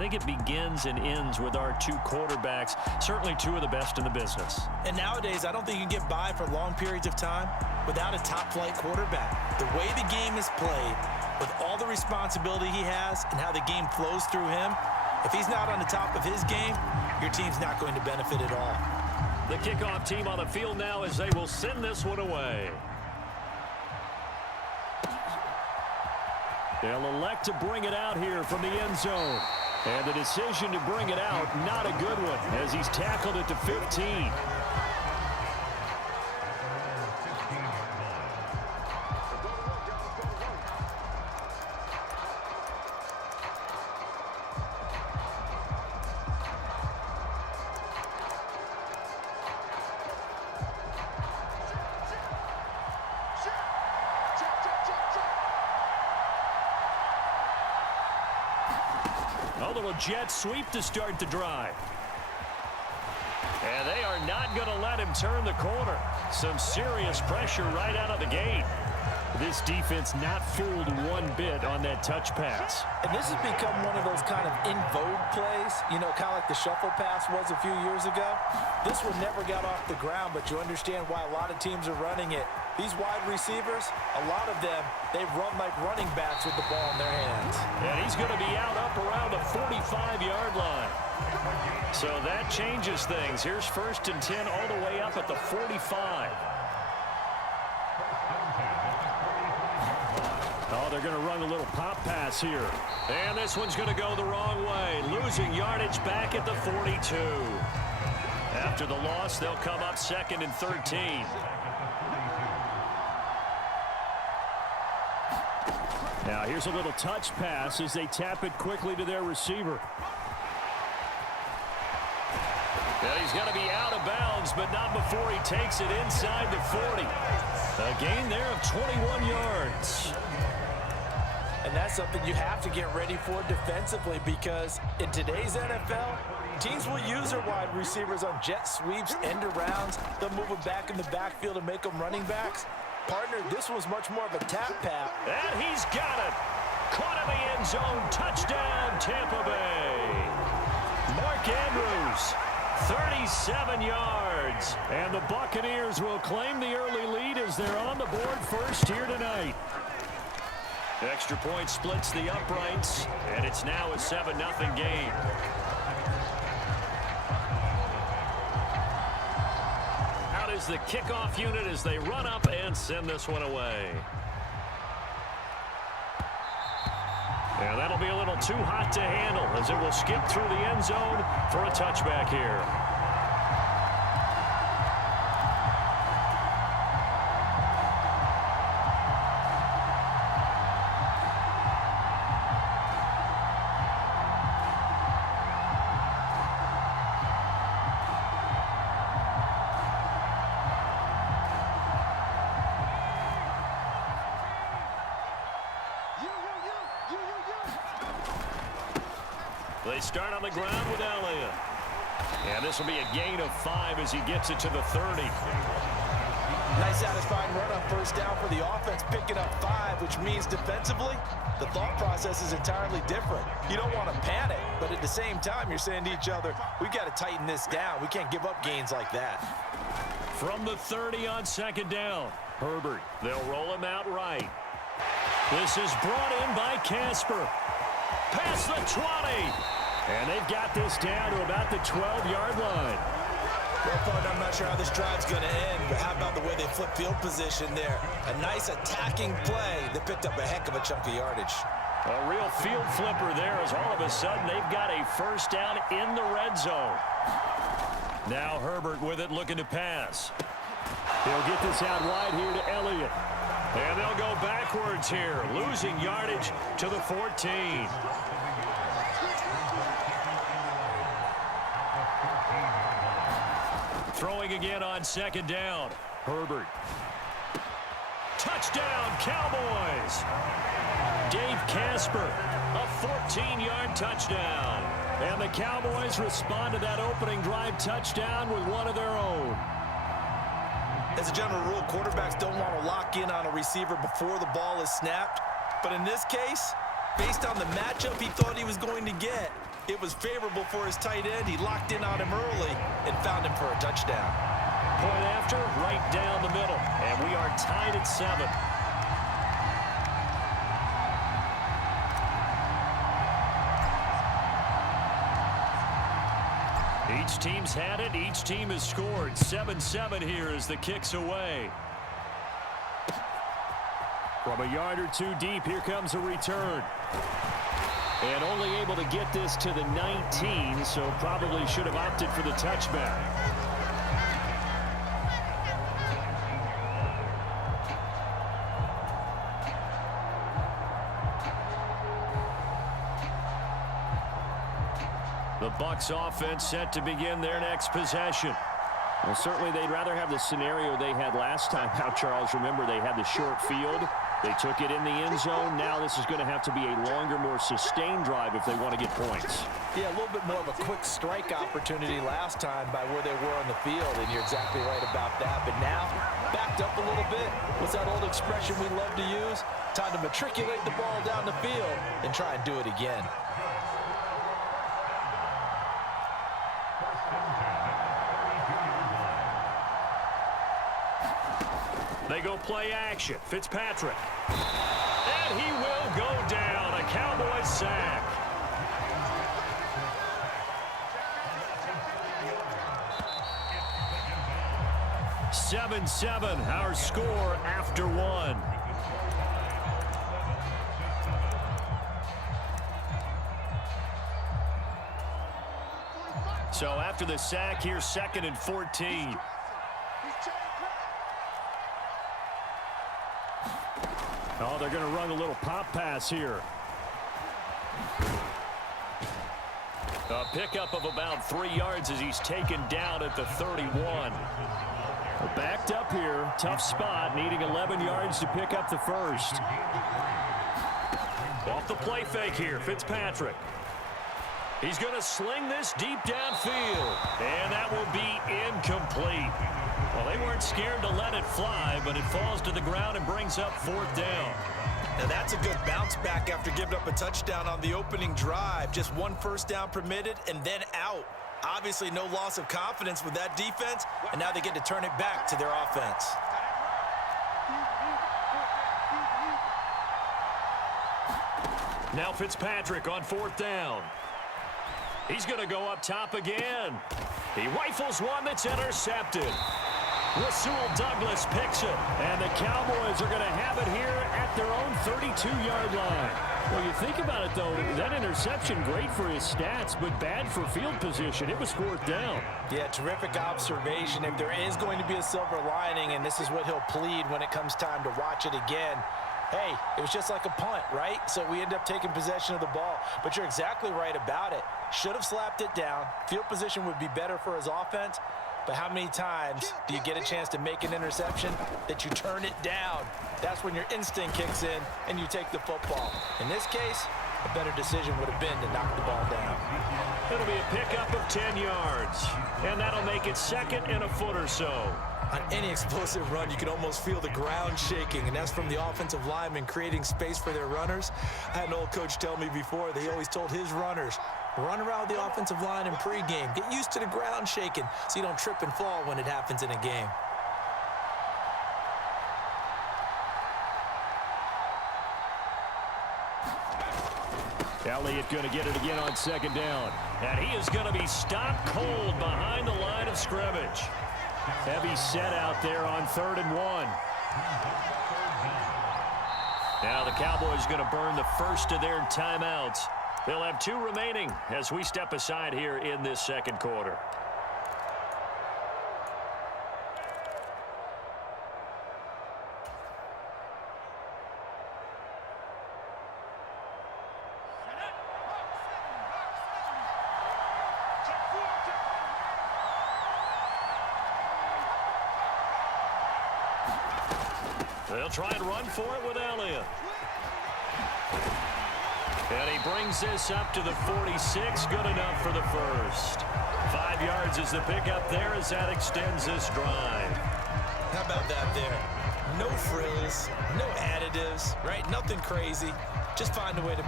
think it begins and ends with our two quarterbacks, certainly two of the best in the business. And nowadays, I don't think you can get by for long periods of time without a top-flight quarterback. The way the game is played, with all the responsibility he has and how the game flows through him, if he's not on the top of his game, your team's not going to benefit at all. The kickoff team on the field now as they will send this one away. They'll elect to bring it out here from the end zone. And the decision to bring it out, not a good one, as he's tackled it to 15. A little jet sweep to start the drive. And they are not going to let him turn the corner. Some serious pressure right out of the gate. This defense not fooled one bit on that touch pass. And this has become one of those kind of in vogue plays, you know, kind of like the shuffle pass was a few years ago. This one never got off the ground, but you understand why a lot of teams are running it. These wide receivers, a lot of them, they run like running backs with the ball in their hands. And he's going to be out up around the 45-yard line. So that changes things. Here's 1st and 10 all the way up at the 45. Oh, they're going to run a little pop pass here. And this one's going to go the wrong way. Losing yardage back at the 42. After the loss, they'll come up 2nd and 13. Now here's a little touch pass as they tap it quickly to their receiver. Well, he's going to be out of bounds, but not before he takes it inside the 40. A gain there of 21 yards. And that's something you have to get ready for defensively, because in today's NFL, teams will use their wide receivers on jet sweeps, end arounds. They'll move them back in the backfield and make them running backs. Partner, this was much more of a tap-pat. And he's got it. Caught in the end zone. Touchdown, Tampa Bay. Mark Andrews, 37 yards. And the Buccaneers will claim the early lead as they're on the board first here tonight. Extra point splits the uprights, and it's now a 7-0 game. Out is the kickoff unit as they run up and send this one away. And that'll be a little too hot to handle as it will skip through the end zone for a touchback here. They start on the ground with Elliott. And this will be a gain of 5 as he gets it to the 30. Nice satisfying run on first down for the offense, picking up 5, which means defensively, the thought process is entirely different. You don't want to panic, but at the same time, you're saying to each other, we've got to tighten this down. We can't give up gains like that. From the 30 on 2nd down, Herbert. They'll roll him out right. This is brought in by Casper. Past the 20. And they've got this down to about the 12-yard line. Well, partner, I'm not sure how this drive's going to end, but how about the way they flip field position there? A nice attacking play that picked up a heck of a chunk of yardage. A real field flipper there as all of a sudden they've got a first down in the red zone. Now Herbert with it, looking to pass. He'll get this out wide here to Elliott. And they'll go backwards here, losing yardage to the 14. Throwing again on 2nd down. Herbert. Touchdown, Cowboys. Dave Casper, a 14-yard touchdown. And the Cowboys respond to that opening drive touchdown with one of their own. As a general rule, quarterbacks don't want to lock in on a receiver before the ball is snapped. But in this case, based on the matchup he thought he was going to get, It was favorable for his tight end. He locked in on him early and found him for a touchdown. Point after, right down the middle. And we are tied at 7. Each team's had it. Each team has scored. 7-7 here as the kick's away. From a yard or two deep, here comes a return. And only able to get this to the 19, so probably should have opted for the touchback. The Bucs offense set to begin their next possession. Well, certainly they'd rather have the scenario they had last time out, Charles. Remember, they had the short field. They took it in the end zone. Now this is going to have to be a longer, more sustained drive if they want to get points. Yeah, a little bit more of a quick strike opportunity last time by where they were on the field, and you're exactly right about that. But now, backed up a little bit. What's that old expression we love to use? Time to matriculate the ball down the field and try and do it again. They go play action. Fitzpatrick. And he will go down. A Cowboys sack. Seven, our score after 1. So after the sack, here's 2nd and 14. Oh, they're going to run a little pop pass here. A pickup of about 3 yards as he's taken down at the 31. Backed up here. Tough spot. Needing 11 yards to pick up the first. Off the play fake here. Fitzpatrick. He's going to sling this deep downfield. And that will be incomplete. Well, they weren't scared to let it fly, but it falls to the ground and brings up 4th down. Now that's a good bounce back after giving up a touchdown on the opening drive. Just 1 first down permitted and then out. Obviously no loss of confidence with that defense, and now they get to turn it back to their offense. Now Fitzpatrick on 4th down. He's going to go up top again. He rifles one that's intercepted. Rasul Douglas picks it, and the Cowboys are going to have it here at their own 32-yard line. Well, you think about it, though, that interception, great for his stats, but bad for field position. It was 4th down. Yeah, terrific observation. If there is going to be a silver lining, and this is what he'll plead when it comes time to watch it again, hey, it was just like a punt, right? So we end up taking possession of the ball. But you're exactly right about it. Should have slapped it down. Field position would be better for his offense. But how many times do you get a chance to make an interception that you turn it down? That's when your instinct kicks in and you take the football. In this case, a better decision would have been to knock the ball down. It'll be a pickup of 10 yards. And that'll make it 2nd and a foot or so. On any explosive run, you can almost feel the ground shaking, and that's from the offensive linemen creating space for their runners. I had an old coach tell me before that he always told his runners, run around the offensive line in pregame. Get used to the ground shaking so you don't trip and fall when it happens in a game. Elliott going to get it again on 2nd down. And he is going to be stopped cold behind the line of scrimmage. Heavy set out there on 3rd and 1. Now the Cowboys going to burn the first of their timeouts. They'll have 2 remaining as we step aside here in this 2nd quarter. They'll try and run for it with Elliott. And he brings this up to the 46. Good enough for the first. 5 yards is the pickup there as that extends this drive. How about that there? No frills, no additives, right? Nothing crazy. Just find a way to